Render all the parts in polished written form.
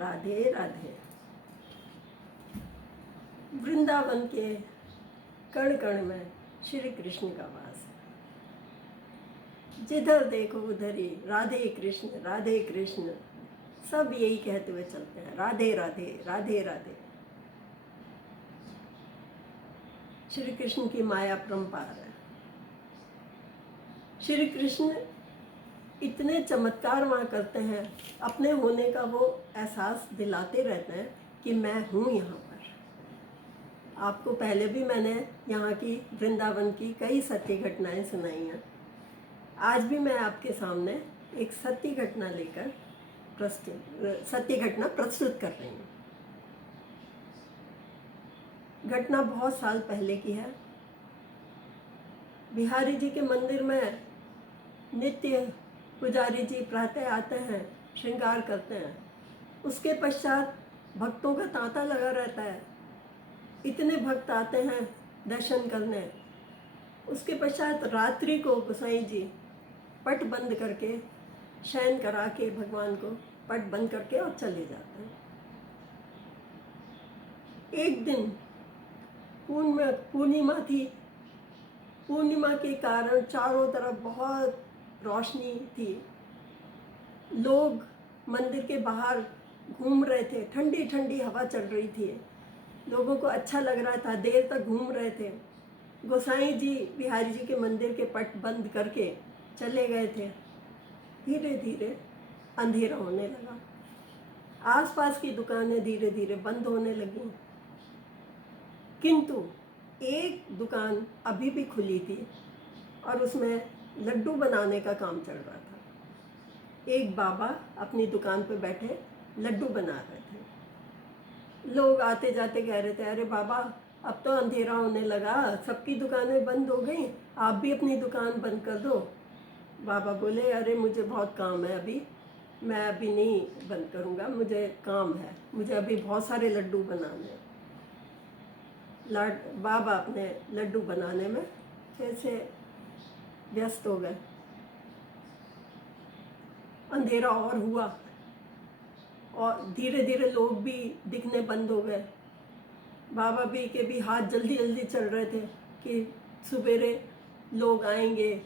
राधे राधे। वृंदावन के कण कण में श्री कृष्ण का वास है। जिधर देखो उधर ही राधे कृष्ण सब यही कहते हुए चलते हैं, राधे राधे राधे राधे। श्री कृष्ण की माया परंपार है। श्री कृष्ण इतने चमत्कार वहाँ करते हैं, अपने होने का वो एहसास दिलाते रहते हैं कि मैं हूँ यहाँ पर। आपको पहले भी मैंने यहाँ की वृंदावन की कई सत्य घटनाएं सुनाई हैं। आज भी मैं आपके सामने एक सत्य घटना लेकर सत्य घटना प्रस्तुत कर रही हूँ। घटना बहुत साल पहले की है। बिहारी जी के मंदिर में नित्य पुजारी जी प्रातः आते हैं, श्रृंगार करते हैं। उसके पश्चात भक्तों का तांता लगा रहता है। इतने भक्त आते हैं दर्शन करने। उसके पश्चात रात्रि को गोसाई जी पट बंद करके शयन करा के भगवान को पट बंद करके और चले जाते हैं। एक दिन पूर्णिमा थी। पूर्णिमा के कारण चारों तरफ बहुत रोशनी थी। लोग मंदिर के बाहर घूम रहे थे, ठंडी ठंडी हवा चल रही थी। लोगों को अच्छा लग रहा था, देर तक घूम रहे थे। गोसाई जी बिहारी जी के मंदिर के पट बंद करके चले गए थे। धीरे धीरे अंधेरा होने लगा। आसपास की दुकानें धीरे धीरे बंद होने लगी, किंतु एक दुकान अभी भी खुली थी और उसमें लड्डू बनाने का काम चल रहा था। एक बाबा अपनी दुकान पर बैठे लड्डू बना रहे थे। लोग आते जाते कह रहे थे, अरे बाबा अब तो अंधेरा होने लगा, सबकी दुकानें बंद हो गई, आप भी अपनी दुकान बंद कर दो। बाबा बोले, अरे मुझे बहुत काम है अभी, मैं अभी नहीं बंद करूँगा, मुझे काम है, मुझे अभी बहुत सारे लड्डू बनाने हैं। बाबा अपने लड्डू बनाने में फिर से व्यस्त हो गए। अंधेरा और हुआ और धीरे धीरे लोग भी दिखने बंद हो गए। बाबा भी के भी हाथ जल्दी जल्दी चल रहे थे कि सवेरे लोग आएंगे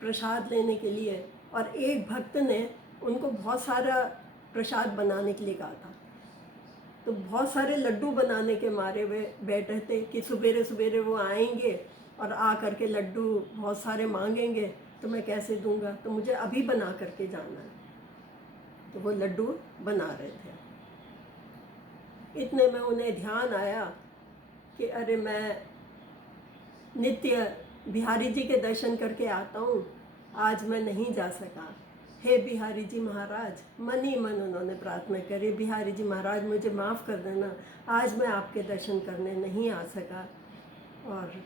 प्रसाद लेने के लिए। और एक भक्त ने उनको बहुत सारा प्रसाद बनाने के लिए कहा था। तो बहुत सारे लड्डू बनाने के मारे वे बैठे थे कि सवेरे सवेरे वो आएंगे और आ करके लड्डू बहुत सारे मांगेंगे तो मैं कैसे दूंगा, तो मुझे अभी बना करके जाना है। तो वो लड्डू बना रहे थे। इतने में उन्हें ध्यान आया कि अरे मैं नित्य बिहारी जी के दर्शन करके आता हूँ, आज मैं नहीं जा सका। हे बिहारी जी महाराज, मन ही मन उन्होंने प्रार्थना करी, बिहारी जी महाराज मुझे माफ़ कर देना, आज मैं आपके दर्शन करने नहीं आ सका और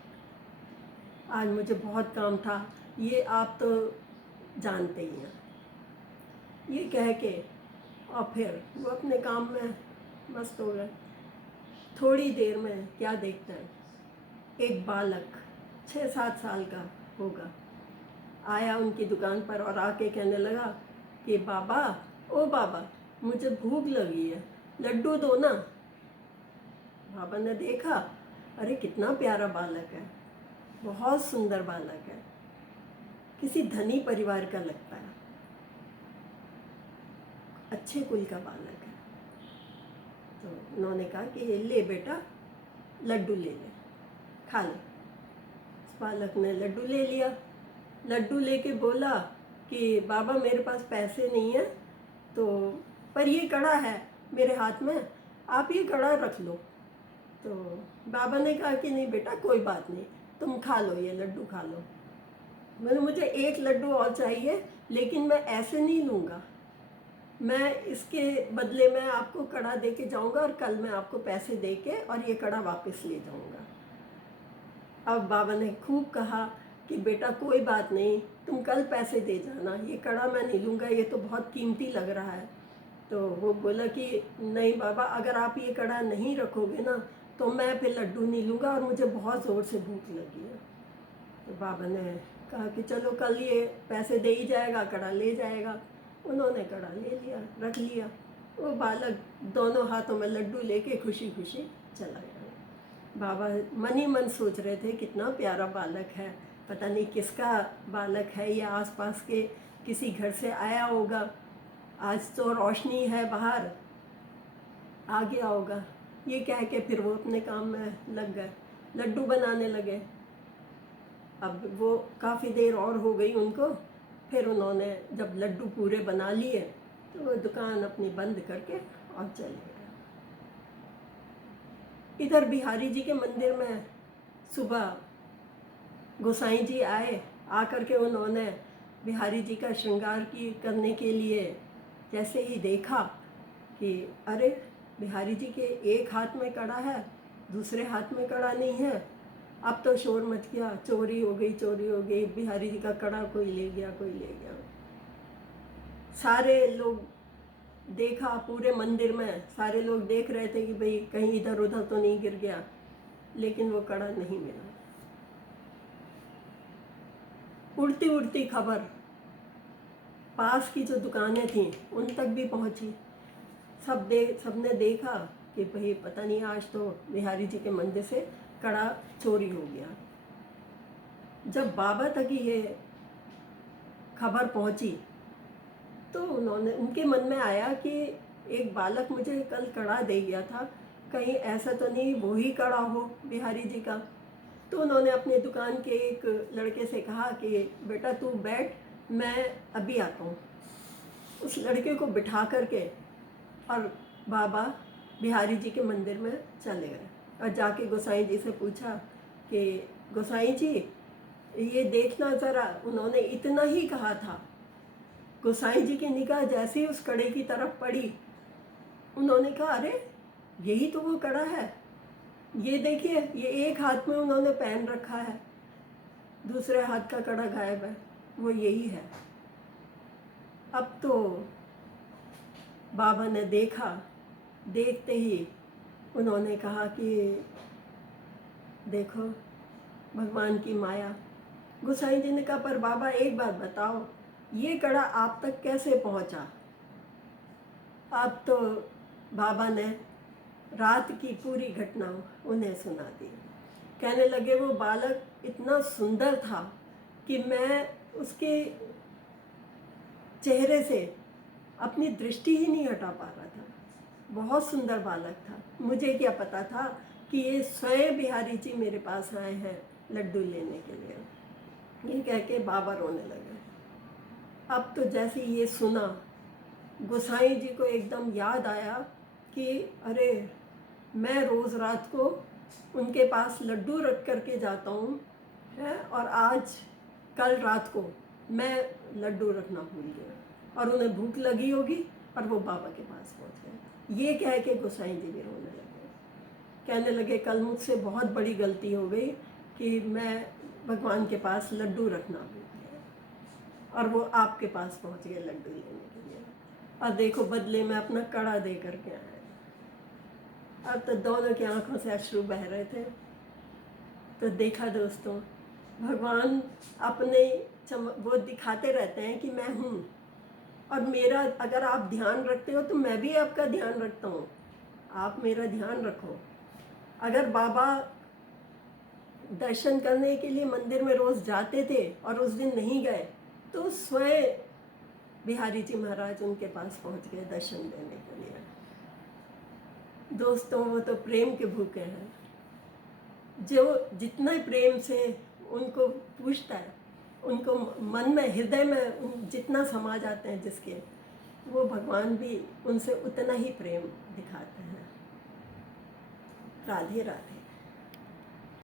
आज मुझे बहुत काम था, ये आप तो जानते ही हैं। ये कह के और फिर वो अपने काम में मस्त हो गए। थोड़ी देर में क्या देखते हैं, एक बालक 6-7 साल का होगा आया उनकी दुकान पर और आके कहने लगा कि बाबा, ओ बाबा, मुझे भूख लगी है, लड्डू दो ना। बाबा ने देखा, अरे कितना प्यारा बालक है, बहुत सुंदर बालक है, किसी धनी परिवार का लगता है, अच्छे कुल का बालक है। तो उन्होंने कहा कि ले बेटा, लड्डू ले ले, खा ले। उस बालक ने लड्डू ले लिया। लड्डू लेके बोला कि बाबा मेरे पास पैसे नहीं है, तो पर ये कड़ा है मेरे हाथ में, आप ये कड़ा रख लो। तो बाबा ने कहा कि नहीं बेटा, कोई बात नहीं, तुम खा लो, ये लड्डू खा लो। मुझे एक लड्डू और चाहिए, लेकिन मैं ऐसे नहीं लूँगा, मैं इसके बदले में आपको कड़ा दे के जाऊँगा और कल मैं आपको पैसे दे के और ये कड़ा वापस ले जाऊँगा। अब बाबा ने खूब कहा कि बेटा कोई बात नहीं, तुम कल पैसे दे जाना, ये कड़ा मैं नहीं लूँगा, ये तो बहुत कीमती लग रहा है। तो वो बोला कि नहीं बाबा, अगर आप ये कड़ा नहीं रखोगे ना तो मैं फिर लड्डू नहीं लूँगा और मुझे बहुत ज़ोर से भूख लगी है। तो बाबा ने कहा कि चलो कल ये पैसे दे ही जाएगा, कड़ा ले जाएगा। उन्होंने कड़ा ले लिया, रख लिया। वो बालक दोनों हाथों में लड्डू लेके खुशी खुशी चला गया। बाबा मन ही मन सोच रहे थे कितना प्यारा बालक है, पता नहीं किसका बालक है, या आसपास के किसी घर से आया होगा, आज तो रोशनी है बाहर, आ गया होगा। ये कह के फिर वो अपने काम में लग गए, लड्डू बनाने लगे। अब वो काफ़ी देर और हो गई उनको, फिर उन्होंने जब लड्डू पूरे बना लिए तो वो दुकान अपनी बंद करके और चले गए। इधर बिहारी जी के मंदिर में सुबह गोसाई जी आए, आकर के उन्होंने बिहारी जी का श्रृंगार करने के लिए जैसे ही देखा कि अरे बिहारी जी के एक हाथ में कड़ा है, दूसरे हाथ में कड़ा नहीं है, अब तो शोर मच गया, चोरी हो गई, चोरी हो गई, बिहारी जी का कड़ा कोई ले गया, कोई ले गया। सारे लोग देखा, पूरे मंदिर में सारे लोग देख रहे थे कि भाई कहीं इधर उधर तो नहीं गिर गया, लेकिन वो कड़ा नहीं मिला। उड़ती उड़ती खबर पास की जो दुकानें थीं उन तक भी पहुंची। सबने देखा कि भाई पता नहीं आज तो बिहारी जी के मंदिर से कड़ा चोरी हो गया। जब बाबा तक ये खबर पहुंची तो उनके मन में आया कि एक बालक मुझे कल कड़ा दे गया था, कहीं ऐसा तो नहीं वो ही कड़ा हो बिहारी जी का। तो उन्होंने अपने दुकान के एक लड़के से कहा कि बेटा तू बैठ, मैं अभी आता हूँ। उस लड़के को बिठा करके और बाबा बिहारी जी के मंदिर में चले गए और जाके गोसाई जी से पूछा कि गोसाई जी ये देखना ज़रा, उन्होंने इतना ही कहा था। गोसाई जी की निगाह जैसे ही उस कड़े की तरफ पड़ी, उन्होंने कहा अरे यही तो वो कड़ा है, ये देखिए, ये एक हाथ में उन्होंने पहन रखा है, दूसरे हाथ का कड़ा गायब है, वो यही है। अब तो बाबा ने देखा, देखते ही उन्होंने कहा कि देखो भगवान की माया। गोसाई जी ने कहा पर बाबा एक बात बताओ, ये कड़ा आप तक कैसे पहुंचा? अब तो बाबा ने रात की पूरी घटना उन्हें सुना दी। कहने लगे वो बालक इतना सुंदर था कि मैं उसके चेहरे से अपनी दृष्टि ही नहीं हटा पा रहा था। बहुत सुंदर बालक था। मुझे क्या पता था कि ये स्वयं बिहारी जी मेरे पास आए हैं लड्डू लेने के लिए। ये कह के बाबा रोने लगे। अब तो जैसे ये सुना, गोसाई जी को एकदम याद आया कि अरे मैं रोज़ रात को उनके पास लड्डू रख करके जाता हूँ है, और आज कल रात को मैं लड्डू रखना भूल गया और उन्हें भूख लगी होगी और वो बाबा के पास पहुँच गए। ये कह के गोसाई जी भी रोने लगे। कहने लगे कल मुझसे बहुत बड़ी गलती हो गई कि मैं भगवान के पास लड्डू रखना भूल गया और वो आपके पास पहुँच गए लड्डू लेने के लिए, और देखो बदले में अपना कड़ा दे करके आए। अब तो दोनों की आंखों से अश्रु बह रहे थे। तो देखा दोस्तों, भगवान अपने वो दिखाते रहते हैं कि मैं हूँ, और मेरा अगर आप ध्यान रखते हो तो मैं भी आपका ध्यान रखता हूँ, आप मेरा ध्यान रखो। अगर बाबा दर्शन करने के लिए मंदिर में रोज़ जाते थे और उस दिन नहीं गए तो स्वयं बिहारी जी महाराज उनके पास पहुँच गए दर्शन देने के लिए। दोस्तों वो तो प्रेम के भूखे हैं। जो जितना प्रेम से उनको पूछता है, उनको मन में हृदय में जितना समा जाते हैं जिसके, वो भगवान भी उनसे उतना ही प्रेम दिखाते हैं। राधे राधे।